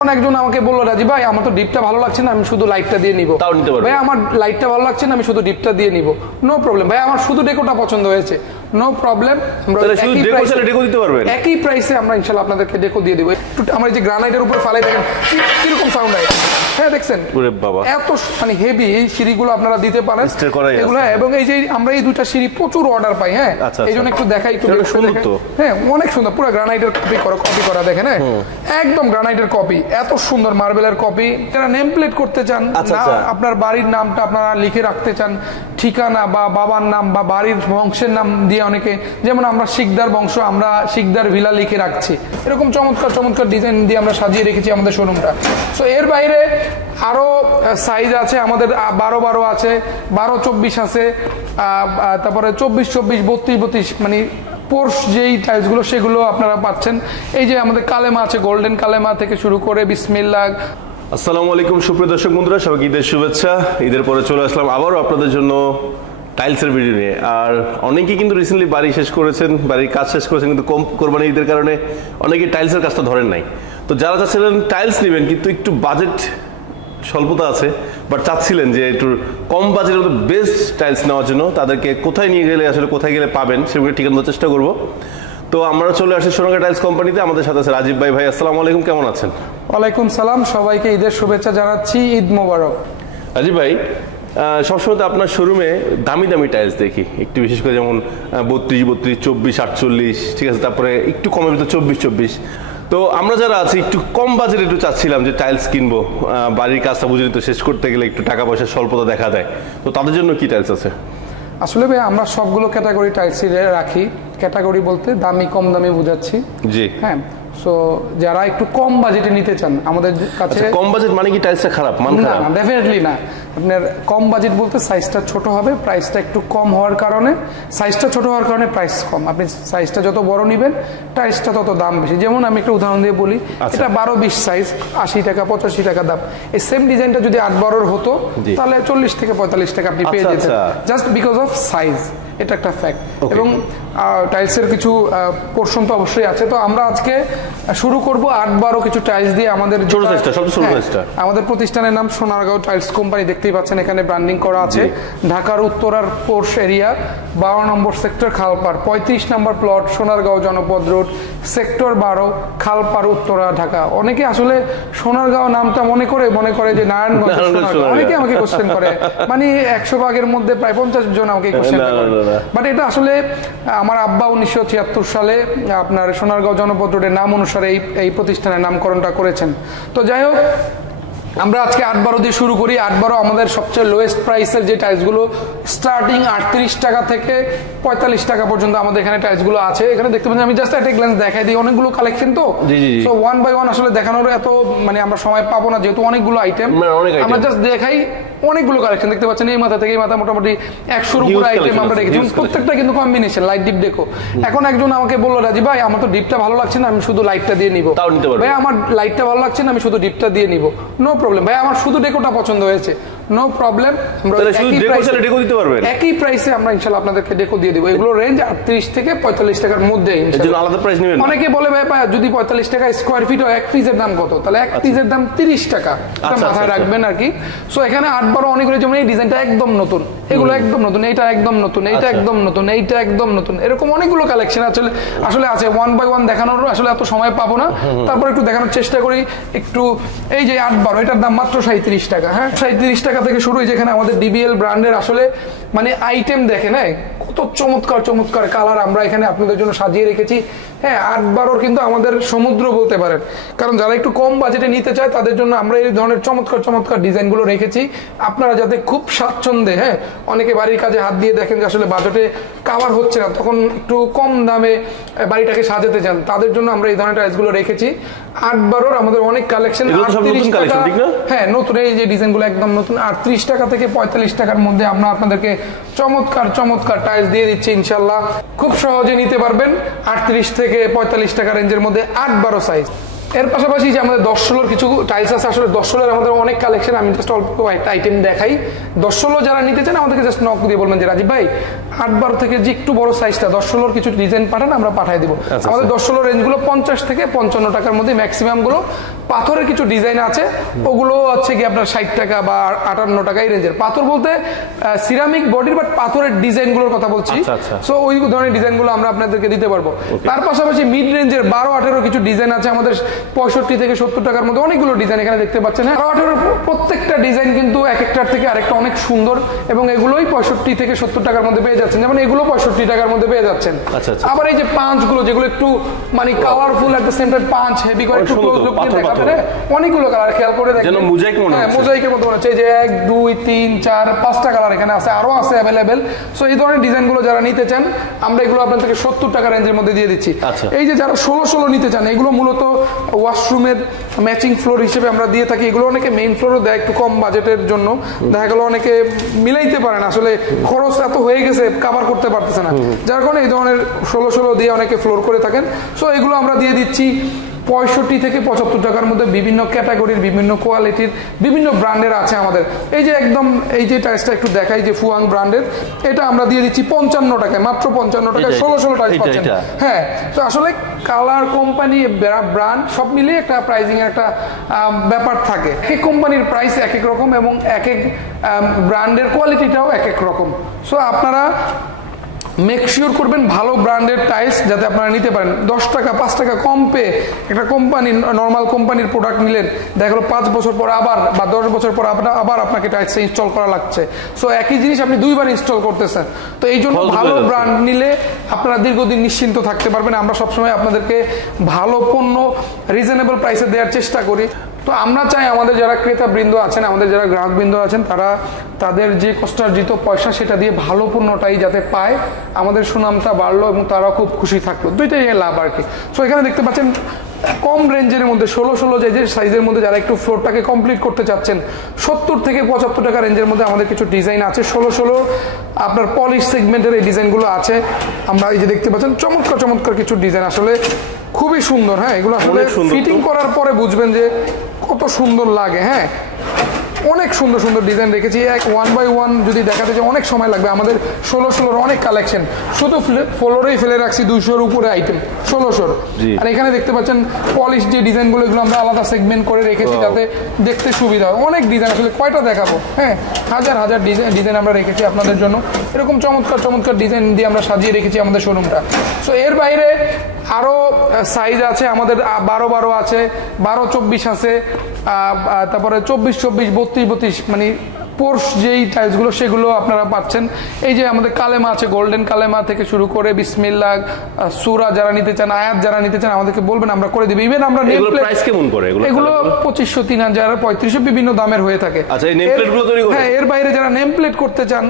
একজন আমাকে বললো, রাজীব ভাই আমার তো ডিপটা ভালো লাগছে না, আমি শুধু লাইটটা দিয়ে নিব। ভাই আমার লাইটটা ভালো লাগছে না, আমি শুধু ডিপটা দিয়ে নিব। নো প্রবলেম ভাই, আমার শুধু ডেকোটা পছন্দ হয়েছে, নো প্রবলেম। একই প্রাইসে আমরা ইনশাআল্লাহ আপনাদেরকে ডেকো দিয়ে দিব। আমার যে গ্রানাইটের উপর ফালাই দেখেন কিরকম সাউন্ড হয়, হ্যাঁ দেখছেন এত মানে হেভি এই সিঁড়িগুলো আপনারা দিতে পারেন এগুলো। এবং এই যে আমরা এই দুইটা সিঁড়ি প্রচুর অর্ডার পাই, হ্যাঁ এই জন্য একটু দেখাই, একটু হ্যাঁ অনেক সুন্দর, পুরো গ্রানাইটের কপি করা দেখেন, হ্যাঁ একদম গ্রানাইটের কপি, এত সুন্দর মার্বেলের কপি। যারা নেম প্লেট করতে চান, আপনার বাড়ির নামটা আপনারা লিখে রাখতে চান, ঠিকানা বা বাবার নাম বা বাড়ির বংশের নাম দিয়ে, অনেকে যেমন আমরা শিকদার বংশ, আমরা শিকদার ভিলা লিখে রাখছি, এরকম চমৎকার চমৎকার ডিজাইন দিয়ে আমরা সাজিয়ে রেখেছি আমাদের শোরুমটা। সো এর বাইরে আরো সাইজ আছে আমাদের, 12-12 আছে, 12-24 আছে, তারপরে 24-24, 32-32, মানে পোর্শ যেই টাইলসগুলো সেগুলো আপনারা পাচ্ছেন। এই যে আমাদের কালেমা আছে, গোল্ডেন কালেমা থেকে শুরু করে বিসমিল্লাহ। আসসালামু আলাইকুম সুপ্রিয় দর্শক বন্ধুরা, সবাইকে ঈদের শুভেচ্ছা। ঈদের পরে চলে আসলাম আবারও আপনাদের জন্য টাইলসের ভিডিও নিয়ে। আর অনেকেই কিন্তু রিসেন্টলি বাড়ি শেষ করেছেন, বাড়ির কাজ শেষ করেছেন, কিন্তু কম কোরবানি ঈদের কারণে অনেকেই টাইলসের কাজটা ধরেন নাই। তো যারা চাচ্ছিলেন টাইলস নেবেন কিন্তু একটু বাজেট স্বল্পতা আছে, বাট চাচ্ছিলেন যে একটু কম বাজেটের মধ্যে বেস্ট টাইলস নেওয়ার জন্য, তাদেরকে কোথায় নিয়ে গেলে আসলে কোথায় গেলে পাবেন সেগুলো ঠিকানা দেওয়ার চেষ্টা করবো। তো আমরা চলে আসি সোনারগাঁ টাইলস কোম্পানিতে। আমাদের সাথে আছে রাজীব ভাই। ভাই আসসালামু আলাইকুম, কেমন আছেন? ওয়ালাইকুম সালাম, সবাইকে ঈদের শুভেচ্ছা জানাচ্ছি, ঈদ মোবারক। রাজীব ভাই, সবসময় তো আপনার শোরুমে দামি দামি টাইলস দেখি, একটু বিশেষ করে যেমন 32-32, 24-48, ঠিক আছে, তারপরে একটু কমের ভিতরে 24-24। তো আমরা যারা আছি একটু কম বাজেট একটু চাচ্ছিলাম যে টাইলস কিনবো, বাড়ির কাজটা বুঝে তো শেষ করতে গেলে একটু টাকা পয়সার স্বল্পতা দেখা দেয়, তো তাদের জন্য কি টাইলস আছে? আসলে ভাই আমরা সবগুলো ক্যাটাগরি টাইলস রাখি। ক্যাটাগরি বলতে দামি কম দামি বুঝাচ্ছি, জি হ্যাঁ। সো যারা একটু কম বাজেটে নিতে চান আমাদের কাছে। কম বাজেট মানে কি টাইলসটা খারাপ? মান খারাপ? না, ডেফিনেটলি না। আপনার কম বাজেট বলতে সাইজটা ছোট হবে, প্রাইসটা একটু কম হওয়ার কারণে, সাইজটা ছোট হওয়ার কারণে প্রাইস কম। আপনি সাইজটা যত বড় নেবেন টাইলসটা তত দাম বেশি। যেমন আমি একটা উদাহরণ দিয়ে বলি, এটা 12-20 সাইজ, 80 টাকা 85 টাকা দাম। এই সেম ডিজাইনটা যদি 8-12 হতো তাহলে 40 থেকে 45 টাকা আপনি পেয়ে যেতেন, জাস্ট বিকজ অফ সাইজ। এটা একটা ফ্যাক্ট। এবং টাইলসের কিছু পোর্শন তো অবশ্যই আছে। তো আমরা আজকে শুরু করব 8-12 কিছু টাইলস দিয়ে। আমাদের আমাদের প্রতিষ্ঠানের নাম সোনারগাঁও টাইলস কোম্পানি, দেখতেই পাচ্ছেন এখানে ব্র্যান্ডিং করা আছে। ঢাকার উত্তরার পোর্শ এরিয়া, 12 নম্বর সেক্টর, খালপাড়, 35 নম্বর প্লট, সোনারগাঁও জনপদ রোড, সেক্টর 12, খালপাড়, উত্তরা, ঢাকা। অনেকে আসলে সোনারগাঁও নামটা মনে করে যে নারায়ণগঞ্জ। অনেকে আমাকে কোশ্চেন করে, মানে 100 ভাগের মধ্যে প্রায় 50 জন আমাকে কোশ্চেন করে। বাট এটা আসলে আমার আব্বা 1976 সালে আপনার সোনারগাঁও জনপদ রোডের নাম অনুসারে এই প্রতিষ্ঠানের নামকরণটা করেছেন। তো যাই হোক, আমরা আজকে 8-12 দিয়ে শুরু করি। 8-12 আমাদের সবচেয়ে লোয়েস্ট প্রাইসের যে টাইলসগুলো, স্টার্টিং 38 টাকা থেকে 45 টাকা পর্যন্ত আমাদের এখানে টাইলসগুলো আছে। এখানে দেখতে পাচ্ছেন, আমি জাস্ট একটা গ্ল্যান্স দেখাই দিই, অনেকগুলো কালেকশন তো, সো 1 বাই 1 আসলে দেখানোর এত মানে আমরা সময় পাবো না, যেহেতু অনেকগুলো আইটেম। আমরা জাস্ট দেখাই অনেকগুলো কালেকশন। দেখতে পাচ্ছেন এই মাথা থেকে এই মাথা মোটামুটি 100-এর উপরে আইটেম আমরা রেখেছি, প্রত্যেকটা কিন্তু কম্বিনেশন লাইট ডিপ ডেকো। এখন একজন আমাকে বললো, রাজীব ভাই আমার তো ডিপটা ভালো লাগছে না, আমি শুধু লাইটটা দিয়ে নিব। ভাই আমার লাইটটা ভালো লাগছে না, আমি শুধু ডিপটা দিয়ে নিব। নো প্রবলেম ভাই, আমার শুধু ডেকোটা পছন্দ হয়েছে, নো প্রবলেম। একই প্রাইসে আমরা ইনশাআল্লাহ আপনাদেরকে ডেকো দিয়ে দিব। এগুলো রেঞ্জ 38 থেকে 45 টাকার মধ্যে। আলাদা প্রাইস নেবেন? অনেকে বলে ভাই যদি 45 টাকা স্কোয়ার ফিট হয়, এক পিসের দাম কত? তাহলে এক পিসের দাম 30 টাকা, মাথায় রাখবেন আর কি। সো এখানে 8-12 অনেকগুলো, যেমন এই ডিজাইনটা একদম নতুন, এগুলো একদম নতুন, এইটা একদম নতুন, এইটা একদম নতুন, এইটা একদম নতুন, এরকম অনেকগুলো কালেকশন আসলে আছে। 1 বাই 1 দেখানোর আসলে এত সময় পাবো না, তারপর একটু দেখানোর চেষ্টা করি একটু। এই যে 8-12, এটার দাম মাত্র 37 টাকা, হ্যাঁ 37 টাকা থেকে শুরু। যেখানে আমাদের ডিবিএল ব্র্যান্ডের আসলে মানে আইটেম দেখেন, হ্যাঁ কত চমৎকার চমৎকার কালার আমরা এখানে আপনাদের জন্য সাজিয়ে রেখেছি। হ্যাঁ 8-12 কিন্তু আমাদের সমুদ্র বলতে পারেন, কারণ যারা একটু কম বাজেটে নিতে চায় তাদের জন্য আমরা এই ধরনের চমৎকার চমৎকার ডিজাইনগুলো রেখেছি। আপনারা যাতে খুব স্বাচ্ছন্দ্যে, হ্যাঁ অনেকে বাড়ির কাজে হাত দিয়ে দেখেন যে আসলে বাজেটে কাভার হচ্ছে না, তখন একটু কম দামে বাড়িটাকে সাজাতে চান, তাদের জন্য আমরা এই ধরনের টাইলসগুলো রেখেছি। 8-12 আমাদের অনেক কালেকশন, হ্যাঁ নতুন এই যে ডিজাইনগুলো একদম নতুন। 38 টাকা থেকে 45 টাকার মধ্যে আমরা আপনাদেরকে চমৎকার চমৎকার টাইলস দিয়ে দিচ্ছি ইনশাল্লাহ। খুব সহজে নিতে পারবেন 38 থেকে 45 টাকা রেঞ্জের মধ্যে 8-12 সাইজ। এর পাশাপাশি যে আমাদের 10-16 কিছু টাইলস আছে, আসলে 10-16 আমাদের অনেক কালেকশন, আমি জাস্ট অল্প একটা আইটেম দেখাই। 10-16 যারা নিতে চান আমাদেরকে জাস্ট নক দিয়ে বলবেন যে রাজীব ভাই 8-12 থেকে যে একটু বড় সাইজটা 10-16 কিছু ডিজাইন পাঠান, আমরা পাঠিয়ে দিব। আমাদের 10-16 রেঞ্জগুলো 50 থেকে 55 টাকার মধ্যে ম্যাক্সিমাম গুলো। পাথরের কিছু ডিজাইন আছে, ওগুলো হচ্ছে কি আপনার 60 টাকা বা 58 টাকা এই রেঞ্জের। পাথর বলতে সিরামিক বডির, বাট পাথরের ডিজাইনগুলোর কথা বলছি। সো ওই ধরনের ডিজাইনগুলো আমরা আপনাদেরকে দিতে পারবো। তার পাশাপাশি মিড রেঞ্জের 12-18 কিছু ডিজাইন আছে আমাদের 65 থেকে 70 টাকার মধ্যে, অনেকগুলো ডিজাইন এখানে দেখতে পাচ্ছেন। 12-18 প্রত্যেকটা ডিজাইন কিন্তু এক একটার থেকে আরেকটা অনেক সুন্দর, এবং এগুলোই 65 থেকে 70 টাকার মধ্যে পেয়ে যাচ্ছেন। যেমন এগুলো 65 টাকার মধ্যে পেয়ে যাচ্ছেন। আবার এই যে পাঁচগুলো, যেগুলো একটু মানে colourful at the same time, পাঁচ হেভি করে একটু ক্লোজ লুক দিয়ে দেখাবেন, অনেকগুলো কালার খেয়াল করে দেখেন, যেন মোজাইক মনে হচ্ছে। মোজাইকের মতো মনে হচ্ছে। এই যে 1, 2, 3, 4, 5টা কালার এখানে আছে, আরো আছে अवेलेबल। সো এই ধরনের ডিজাইনগুলো যারা নিতে চান, আমরা এগুলো আপনাদেরকে 70 টাকা রেঞ্জের মধ্যে দিয়ে দিচ্ছি। এই যে যারা 16 নিতে চান, এগুলো মূলত ওয়াশরুমের ম্যাচিং ফ্লোর হিসেবে আমরা দিয়ে থাকি। এগুলো অনেকে মেইন ফ্লোরও দেয় একটু কম বাজেটের জন্য, দেখা গেল অনেকে মিলাইতে পারে না, আসলে খরচ এত হয়ে গেছে কাভার করতে পারতেছে না, যার কারণে এই ধরনের 16 দিয়ে অনেকে ফ্লোর করে থাকেন। সো এগুলো আমরা দিয়ে দিচ্ছি 65 থেকে 75 টাকার মধ্যে। বিভিন্ন ক্যাটাগরির, বিভিন্ন কোয়ালিটির, বিভিন্ন ব্র্যান্ডের আছে আমাদের। এই যে একদম এই যে টাইলসটা একটু দেখাই, যে ফুয়াং ব্র্যান্ডের, এটা আমরা দিয়ে দিচ্ছি 55 টাকায়, মাত্র 55 টাকায় 16 টাইলস পাচ্ছেন। হ্যাঁ, তো আসলে কালার, কোম্পানি, ব্র্যান্ড সব মিলিয়ে একটা প্রাইসিং এর একটা ব্যাপার থাকে। এক এক কোম্পানির প্রাইস এক এক রকম, এবং এক এক ব্র্যান্ডের কোয়ালিটিটাও এক এক রকম। সো আপনারা মেক শিওর করবেন ভালো ব্র্যান্ডের টাইলস যাতে আপনারা নিতে পারেন। 10 টাকা 5 টাকা কম পেয়ে একটা কোম্পানি, নর্মাল কোম্পানির প্রোডাক্ট নিলেন, দেখা গেলো 5 বছর পর আবার বা 10 বছর পর আবার আপনাকে টাইলস ইনস্টল করা লাগছে। সো একই জিনিস আপনি 2বার ইনস্টল করতেছেন। তো এই জন্য ভালো ব্র্যান্ড নিলে আপনারা দীর্ঘদিন নিশ্চিন্ত থাকতে পারবেন। আমরা সবসময় আপনাদেরকে ভালো পণ্য রিজনেবল প্রাইসে দেওয়ার চেষ্টা করি। তো আমরা চাই আমাদের যারা ক্রেতা বৃন্দ আছেন, আমাদের যারা গ্রাহক বৃন্দ আছেন, তারা তাদের যে কষ্টার্জিত পয়সা সেটা দিয়ে ভালো পণ্যটাই যাতে পায়, আমাদের সুনামটা বাড়লো এবং তারা খুব খুশি থাকলো, দুইটাই লাভ আর কি। সো এখানে দেখতে পাচ্ছেন কম রেঞ্জের মধ্যে 16 যে সাইজের মধ্যে যারা একটু ফ্লোরটাকে কমপ্লিট করতে চাচ্ছেন, 70 থেকে 75 টাকা রেঞ্জের মধ্যে আমাদের কিছু ডিজাইন আছে। 16 আপনার পলিশ সেগমেন্টের এই ডিজাইনগুলো আছে। আমরা এই যে দেখতে পাচ্ছেন চমৎকার চমৎকার কিছু ডিজাইন, আসলে খুবই সুন্দর। হ্যাঁ, এগুলো আসলে ফিটিং করার পরে বুঝবেন যে কত সুন্দর লাগে। হ্যাঁ, অনেক সুন্দর সুন্দর ডিজাইন রেখেছি। 1 বাই 1 যদি দেখাতে চাই অনেক সময় লাগবে। আমাদের 16 অনেক কালেকশন, শুধু ফ্লোরেই ফেলে রাখছি 200-র উপরে আইটেম 16। আর এখানে দেখতে পাচ্ছেন পলিশ যে ডিজাইনগুলো, এগুলো আমরা আলাদা সেগমেন্ট করে রেখেছি যাতে দেখতে সুবিধা হয়। অনেক ডিজাইন, আসলে কয়টা দেখাবো। হ্যাঁ, হাজার হাজার ডিজাইন আমরা রেখেছি আপনাদের জন্য। এরকম চমৎকার চমৎকার ডিজাইন দিয়ে আমরা সাজিয়ে রেখেছি আমাদের শোরুমটা। সো এর বাইরে আরো সাইজ আছে আমাদের, 12-12 আছে, 12-24 আছে, তারপরে 24-24, 32-32, মানে পোর্শ যেই টাইলসগুলো সেগুলো আপনারা পাচ্ছেন। এই যে আমাদের কালেমা আছে, গোল্ডেন কালেমা থেকে শুরু করে বিসমিল্লাহ, সূরা যারা নিতে চান, আয়াত যারা নিতে চান আমাদেরকে বলবেন, আমরা করে দিব। ইভেন আমরা নেম প্লেট, প্রাইস কেমন পড়ে এগুলো 2500, 3000, 3500 বিভিন্ন দামের হয়ে থাকে। আচ্ছা, এই নেম প্লেটগুলো তৈরি করে? হ্যাঁ, এর বাইরে যারা নেম প্লেট করতে চান,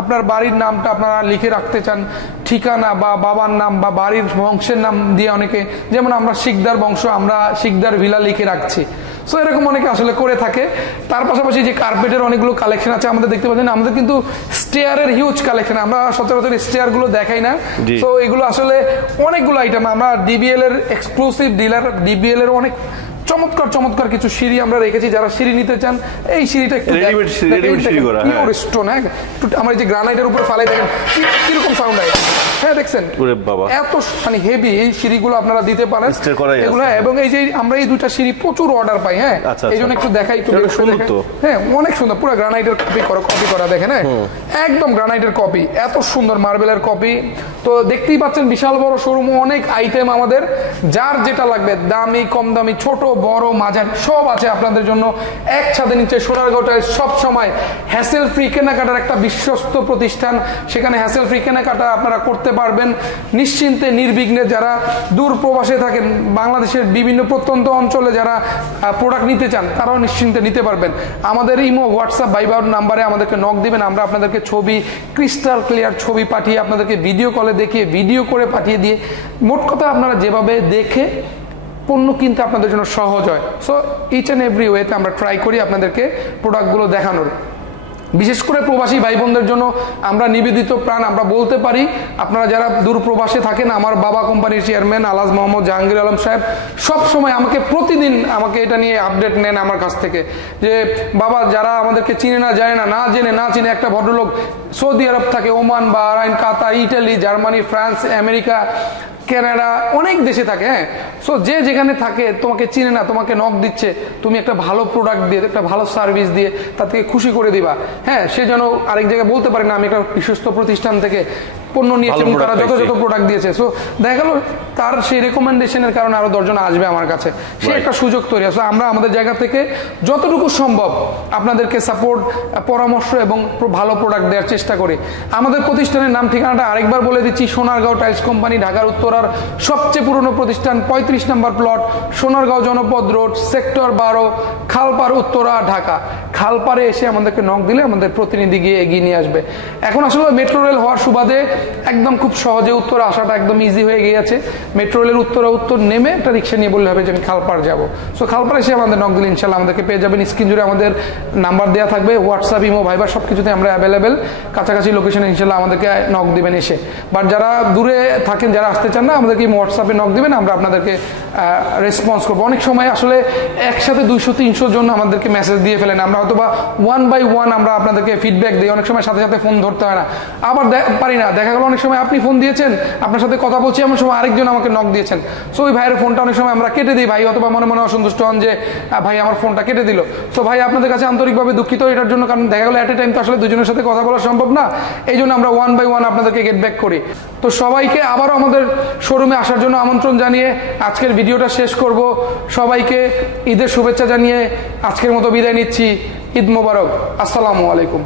আপনার বাড়ির নামটা আপনারা লিখে রাখতে চান, ঠিকানা বা বাবার নাম বা বাড়ির বংশের নাম দিয়ে, অনেকে যেমন আমরা শিকদার বংশ, আমরা শিকদার ভিলা লিখে রাখছি। সো এরকম অনেকে আসলে করে থাকে। তার পাশাপাশি যে কার্পেটের অনেকগুলো কালেকশন আছে আমাদের, দেখতে পাচ্ছেন আমাদের কিন্তু স্টেয়ারের হিউজ কালেকশন, আমরা সচরাচর স্টেয়ার গুলো দেখাই না। তো এগুলো আসলে অনেকগুলো আইটেম, আমরা ডিবিএল এর এক্সক্লুসিভ ডিলার, ডিবিএল এর অনেক চমৎকার চমৎকার কিছু সিঁড়ি আমরা রেখেছি। যারা সিঁড়ি নিতে চান, এই সিঁড়িটা একটু স্টোন, হ্যাঁ, আমার যে গ্রানাইটের উপরে ফালাই দেখেন কিরকম সাউন্ড হয়। হ্যাঁ, দেখছেন এত মানে হেভি এই সিঁড়িগুলো আপনারা দিতে পারেন এগুলো। এবং এই যে আমরা এই দুইটা সিঁড়ি প্রচুর অর্ডার পাই। হ্যাঁ, এই জন্য একটু দেখাই, একটু হ্যাঁ, অনেক সুন্দর, পুরো গ্রানাইটের কপি করা দেখেন। হ্যাঁ, একদম গ্রানাইটের কপি, এত সুন্দর মার্বেলের কপি। তো দেখতেই পাচ্ছেন বিশাল বড় শোরুম, অনেক আইটেম আমাদের, যার যেটা লাগবে, দামি কম দামি, ছোট বড় মাঝারি সব আছে আপনাদের জন্য এক ছাদের নিচে। সোনারগাঁও টাইলস সব সময় হ্যাসেল ফ্রি কেনাকাটার একটা বিশ্বস্ত প্রতিষ্ঠান, সেখানে হ্যাসেল ফ্রি কেনাকাটা আপনারা করতে পারবেন নিশ্চিন্তে নির্বিঘ্নে। যারা দূর প্রবাসে থাকেন, বাংলাদেশের বিভিন্ন প্রত্যন্ত অঞ্চলে যারা প্রোডাক্ট নিতে চান, তারাও নিশ্চিন্তে নিতে পারবেন। আমাদের ইমো, হোয়াটসঅ্যাপ, ভাইবার নাম্বারে আমাদেরকে নক দিবেন, আমরা আপনাদেরকে ছবি, ক্রিস্টাল ক্লিয়ার ছবি পাঠিয়ে আপনাদেরকে ভিডিও কলে দেখিয়ে, ভিডিও করে পাঠিয়ে দিয়ে, মোট কথা আপনারা যেভাবে দেখে পণ্য কিনতে আপনাদের জন্য সহজ হয়। সো ইচ অ্যান্ড এভরি ওয়েতে আমরা ট্রাই করি আপনাদেরকে প্রোডাক্টগুলো দেখানোর। বিশেষ করে প্রবাসী ভাই বোনদের জন্য আমরা নিবেদিত প্রাণ। আমরা বলতে পারি আপনারা যারা দূর প্রবাসে থাকেন, আমার বাবা কোম্পানির চেয়ারম্যান আলহাজ মোহাম্মদ জাহাঙ্গীর আলম সাহেব সব সময় আমাকে প্রতিদিন আমাকে এটা নিয়ে আপডেট নেন আমার কাছ থেকে, যে বাবা যারা আমাদেরকে চিনে না জানে না, না জেনে না চিনে একটা ভদ্রলোক সৌদি আরব থাকে, Oman, Bahrain, Qatar, Italy, Germany, France, America, Canada, অনেক দেশে থাকে। হ্যাঁ, সো যে যেখানে থাকে তোমাকে চিনে না, তোমাকে নক দিচ্ছে, তুমি একটা ভালো প্রোডাক্ট দিয়ে, একটা ভালো সার্ভিস দিয়ে তাদেরকে খুশি করে দিবা। হ্যাঁ, সে যেন আরেক জায়গায় বলতে পারে না আমি একটা বিশ্বস্ত প্রতিষ্ঠান থেকে পণ্য নিয়েছে এবং তারা যথাযথ প্রোডাক্ট দিয়েছে। সো দেখা গেল তার সেই রেকমেন্ডেশনের কারণে আরো 10 জন আসবে আমার কাছে, সে একটা সুযোগ তৈরি আছে। আমরা আমাদের জায়গা থেকে যতটুকু সম্ভব আপনাদেরকে সাপোর্ট, পরামর্শ এবং ভালো প্রোডাক্ট দেওয়ার চেষ্টা করি। আমাদের প্রতিষ্ঠানের নাম ঠিকানাটা আরেকবার বলে দিচ্ছি, সোনারগাঁও টাইলস কোম্পানি, ঢাকার উত্তরার সবচেয়ে পুরনো প্রতিষ্ঠান, 35 নম্বর প্লট, সোনারগাঁও জনপদ রোড, সেক্টর 12, খালপাড়, উত্তরা, ঢাকা। খালপাড়ে এসে আমাদেরকে নক দিলে আমাদের প্রতিনিধি গিয়ে এগিয়ে নিয়ে আসবে। এখন আসলে মেট্রো রেল হওয়ার সুবাদে একদম খুব সহজে উত্তরা আসাটা একদম ইজি হয়ে গিয়েছে। মেট্রো রেলের উত্তর নেমে একটা রিক্সা নিয়ে বললে হবে যে আমি খালপাড় যাবো। সো খালপাড়ে এসে আমাদের নক দিলে ইনশাল্লাহ আমাদেরকে পেয়ে যাবেন। স্ক্রিন জুড়ে আমাদের নাম্বার দেওয়া থাকবে, হোয়াটসঅ্যাপ, ইমো, ভাইবার সব কিছুতে আমরা অ্যাভেলেবেল। কাছাকাছি লোকেশনে ইনশাল্লাহ আমাদেরকে নক দিবেন এসে। বাট যারা দূরে থাকেন, যারা আসতে চান না, আমাদেরকে হোয়াটসঅ্যাপে নক দিবেন, আমরা আপনাদেরকে রেসপন্স করবো। অনেক সময় আসলে একসাথে 200-300 জন আমাদেরকে মেসেজ দিয়ে ফেলেন, আমরা হয়তো বা 1 by 1 আমরা আপনাদেরকে ফিডব্যাক দিই। অনেক সময় সাথে সাথে ফোন ধরতে হয় না, আবার পারি না। দেখা গেল অনেক সময় আপনি ফোন দিয়েছেন, আপনার সাথে কথা বলছি, এমন সময় আরেকজন আমাকে নক দিয়েছেন। সো ওই ভাইয়ের ফোনটা অনেক সময় আমরা কেটে দিই। ভাই অথবা মনে মনে অসন্তুষ্ট হন যে ভাই আমার ফোনটা কেটে দিল। সো ভাই আপনাদের কাছে আন্তরিকভাবে দুঃখিত এটার জন্য, কারণ দেখা গেল অ্যাট এ টাইম তো আসলে দুজনের সাথে কথা বলা সম্ভব না। এই জন্য আমরা 1 by 1 আপনাদেরকে গেট ব্যাক করি। তো সবাইকে আবারও আমাদের শোরুমে আসার জন্য আমন্ত্রণ জানিয়ে আজকের ভিডিওটা শেষ করব। সবাইকে ঈদের শুভেচ্ছা জানিয়ে আজকের মতো বিদায় নিচ্ছি। ঈদ মোবারক। আসসালামু আলাইকুম।